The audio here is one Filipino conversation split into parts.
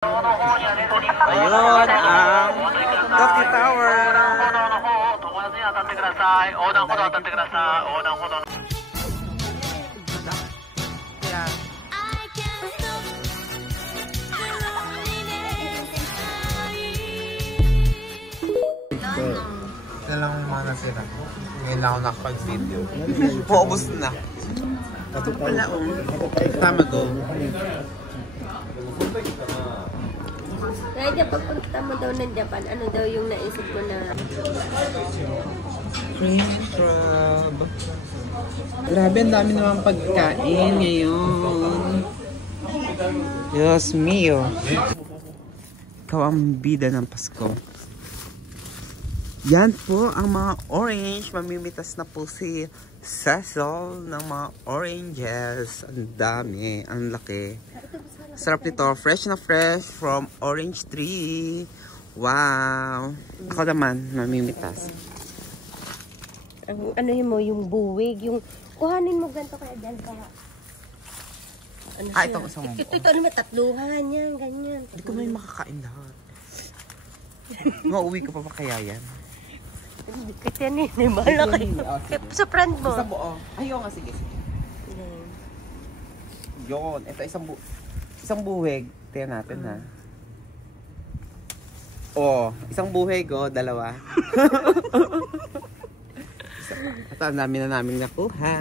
Ayun ang Tokyo Tower. Ito lang mga nasira. Ngayon lang ako nakapag-video. Paubos na. Tama to. Kaya pagpunta mo daw ng Japan, ano daw yung naisip ko na? Cream and crab. Grabe, ang dami naman pagkain ngayon. Dios mio. Ikaw ang bida ng Pasko. Yan po ang mga orange. Mamimitas na po si Cecil ng mga oranges. Ang dami, ang laki. Sarap nito. Fresh na fresh from orange tree. Wow. Ako naman, mamimitas. Ano yun mo, yung buwig, yung kuhanin mo ganito kaya dyan ka. Ano Ito isang buo. Ito ano ba, tatluhan yan, ganyan. Hindi ko may makakain lahat. Mauwi ko pa kaya yan? Dikit yan eh, bahala kayo. Sa front mo. Isang buo. Ayaw nga, sige. Yun. Ito isang buwig. Tingnan natin ha. Oh, isang buwig dalawa. Ito ang dami na namin nakuha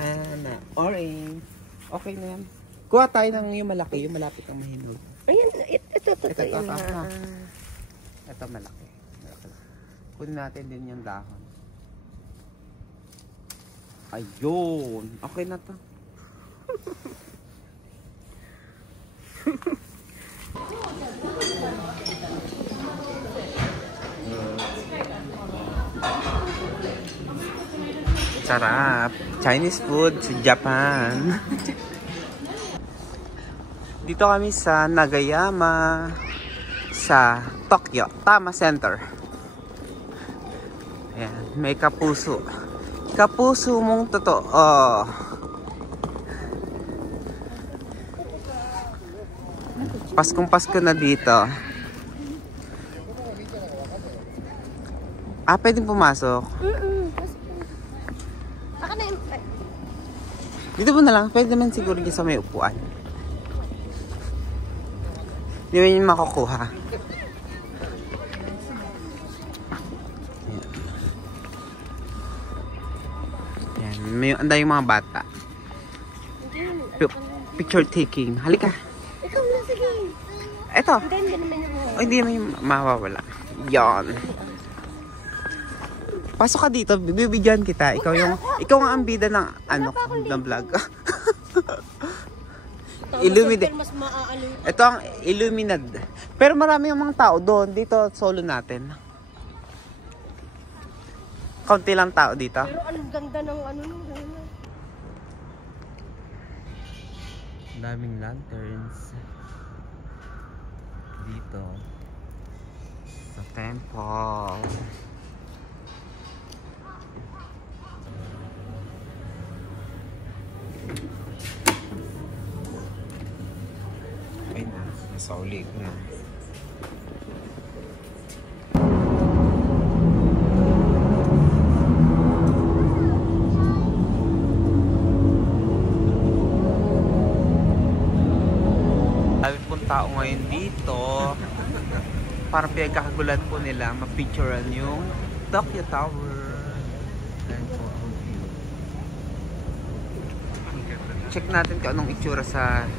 na orange. Okay na yan. Kuha tayo ng yung malaki, yung malapit ng mahinog. Ayan, ito. Ito malaki. Kunin natin din yung dahon. Ayun. Okay na to. Sarap. Chinese food sa Japan. Dito kami sa Nagayama sa Tokyo Tama Center. Ayan, may kapuso. Kapuso mong totoo. Paskong Pasko na dito. Pwedeng pumasok. Dito mo na lang. Pwede naman siguro sa may upuan. Hindi mo yung makukuha. Yan. May anda yung mga bata. Picture taking. Halika. Ikaw na, sige. Eto. Hindi naman yung mawawala. Yan. Pasok ka dito, bibigyan kita. Ikaw ang bida ng ng vlog. Illuminate. Ito ang Illuminad. Pero marami yung mga tao doon. Dito solo natin. Kaunti lang tao dito. Pero ang ganda ng Daming lanterns dito sa temple. Ay na, nasa uli ko na. Dami pong tao ngayon dito. Parang pinagkakagulan po nila mapicturean yung Tokyo Tower. Ayan po ang view. Check natin kung anong itsura sa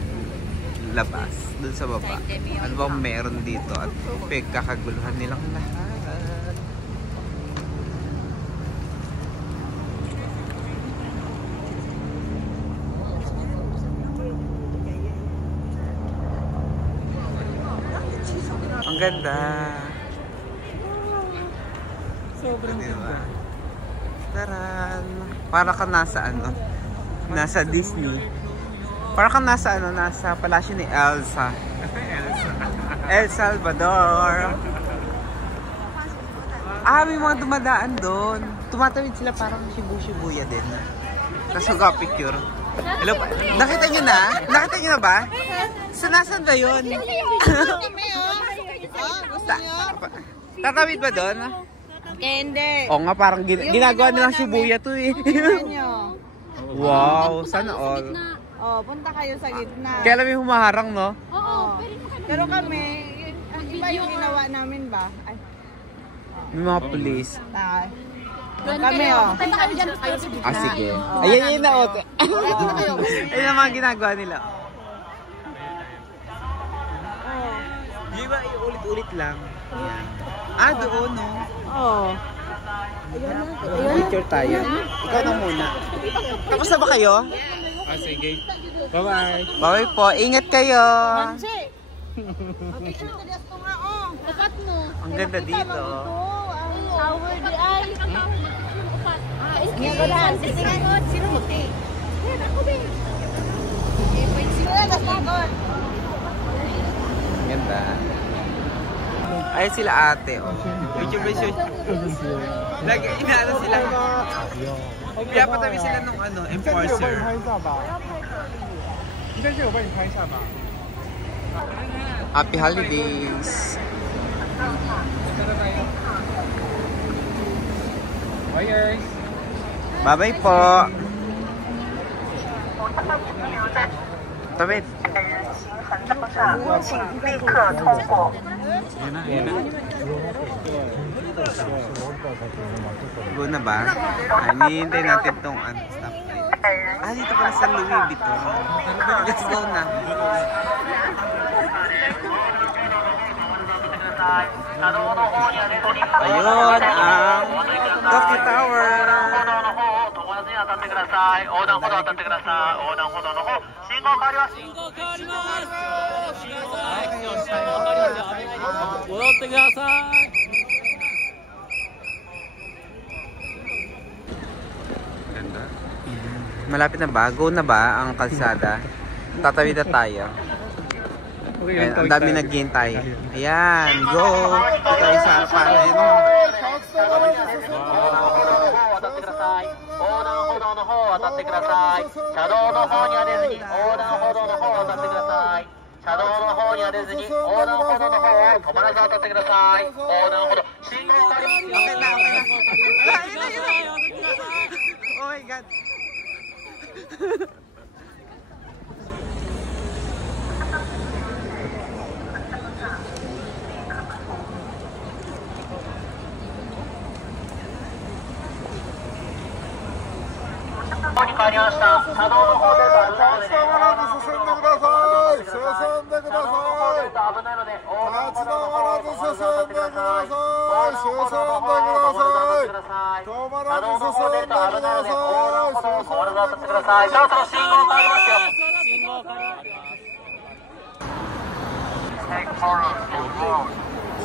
labas, dun sa baba. Ano bang meron dito at pinagkakaguluhan nilang lahat. Ang ganda. Sobrang ganda. Taran. Para ka nasa nasa Disney. Para ka nasa nasa palasyo ni Elsa. El Salvador. May mga dumadaan doon. Tumatawid sila parang Shibu-Shibuya din. Tapos mag-picture. Hello pa. Nakita nyo na? Nakita nyo na ba? Nasaan ba yun? Tatawid ba doon? Hindi. Oo nga, parang ginagawa nilang Shibuya to eh. Nyo. Wow, sana all. Oh, punta kayo sa gitna. Kaya alam yung humaharang, no? Oo. Pero kami, ang iba yung ginawa namin ba? Ay, May mga police. kami oh. Ah, sige. Ayan yun na, ote. Ayun ang mga ginagawa nila. Di ba, ulit-ulit lang. Ayan. Ah, doon, no? Oo. Picture tayo. Ikaw na muna. Tapos na ba kayo? Ah, sige. Bye-bye. Bye-bye po. Ingat kayo. Ang ganda dito. Ganda. Ay sila ate, oh. YouTube. Lagi inaano sila. Kaya patabi sila nung ano, enforcer. Happy holidays. Bye-bye po. Tawid. Go na ba? Ay, hinihintay natin tong stoplight. Ah, dito pala sa Louis Vuitton. Let's go na. Ayun ang Tokyo Tower. Ganda. Malapit na ba? Go na ba ang kalsada? Tatawid na tayo. Ayan, ang dami naghihintay. Ayan, go! Ito tayo sa harapan. Ayan o. Okay na. Oh my God.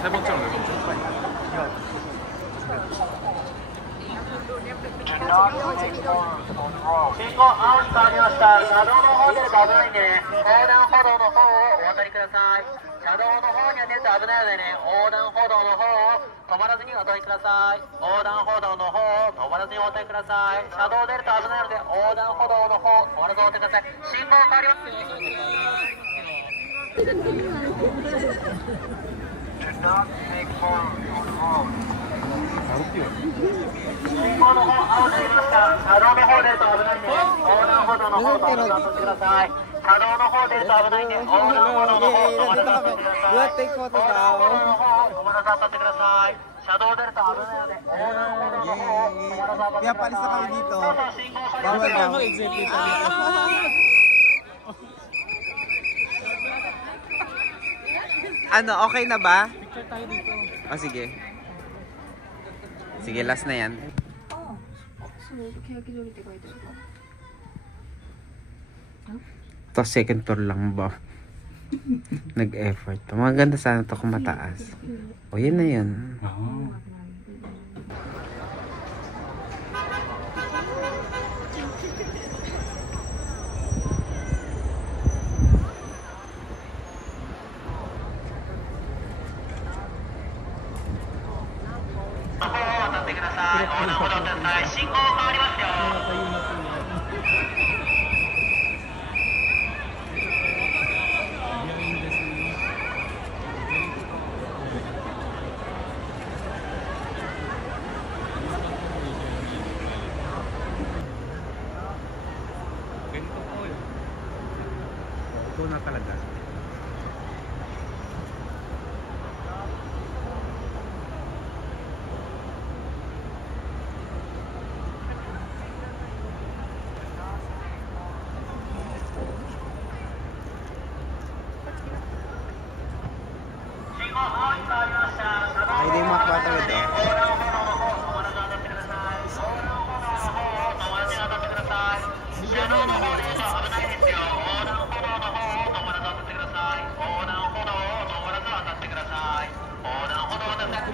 세 번째로 네 번째.信号青に変わりました。車道の方で危ないんでね、横断歩道の方をお渡りください。車道の方には出て危ないのでね、横断歩道の方を止まらずにお渡りください。横断歩道の方を止まらずにお渡りください。車道出ると危ないので、横断歩道の方止まらずお渡りください。信号変わります。Do not take forward on the road. 信号の方青になりました。車道の方出ると危ないんで、横断歩道の方止まらずお渡りください。車道の方出ると危ないんで、横断歩道の方止まらずお渡りください。横断歩道の方止まらずお渡りください。車道出ると危ないので、横断歩道の方止まらずお渡りください。Kaya palis na kami dito. Bawal daw. mag-exit dito. Ano, okay na ba? Picture tayo dito. Oh, sige. Sige, last na yan. Ito, second floor lang ba? Nag-effort. Maganda sana ito kung mataas. O, yan na yan.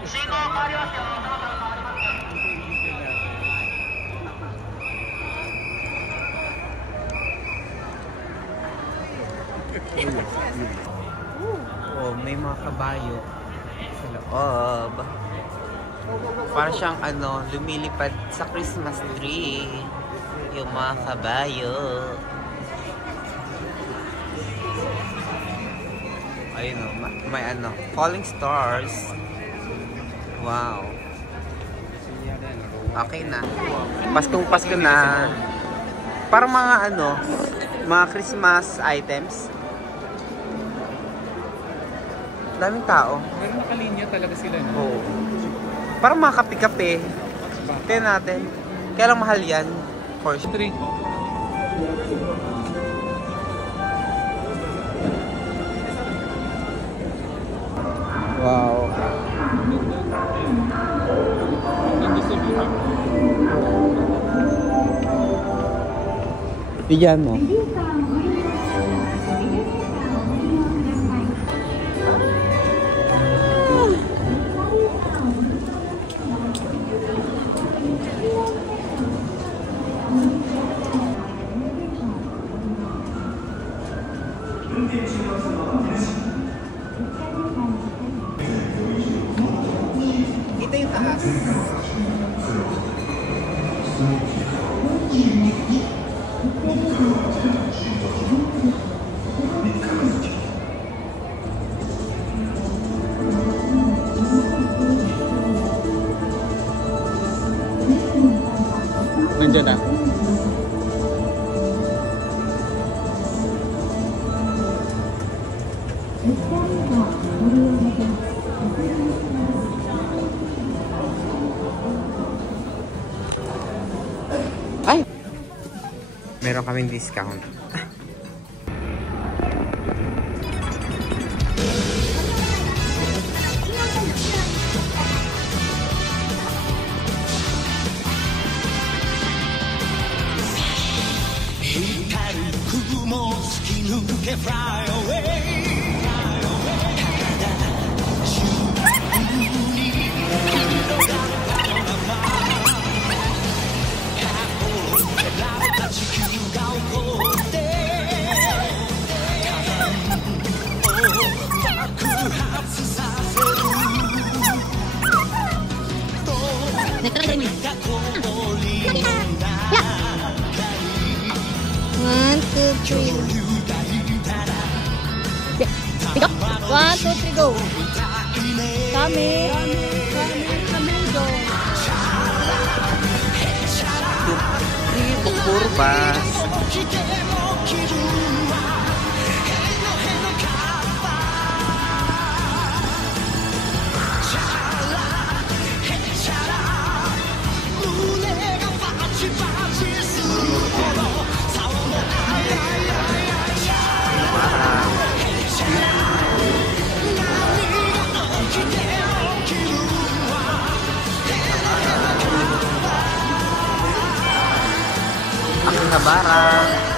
信号変わりますよ。そろそろ変わりますよ。Oh, may mga kabayo sa loob. Para siyang lumilipad sa Christmas tree. Yung mga kabayo. Ayun o, may falling stars. Wow. Okay na. Paskong-pasko na. Para mga mga Christmas items. Daming tao. Pero nakalinya talaga sila, no? Oo. Parang mga kape-kape. Tignan natin. Kaya lang mahal yan. For sure. Wow. Bigyan mo. Ito yung taas. Nandiyan na. Ay! Meron kaming discount. Fly away. One, two, three. One, two, three, go. Kami. Go. Puro bus. Ang Nabarang.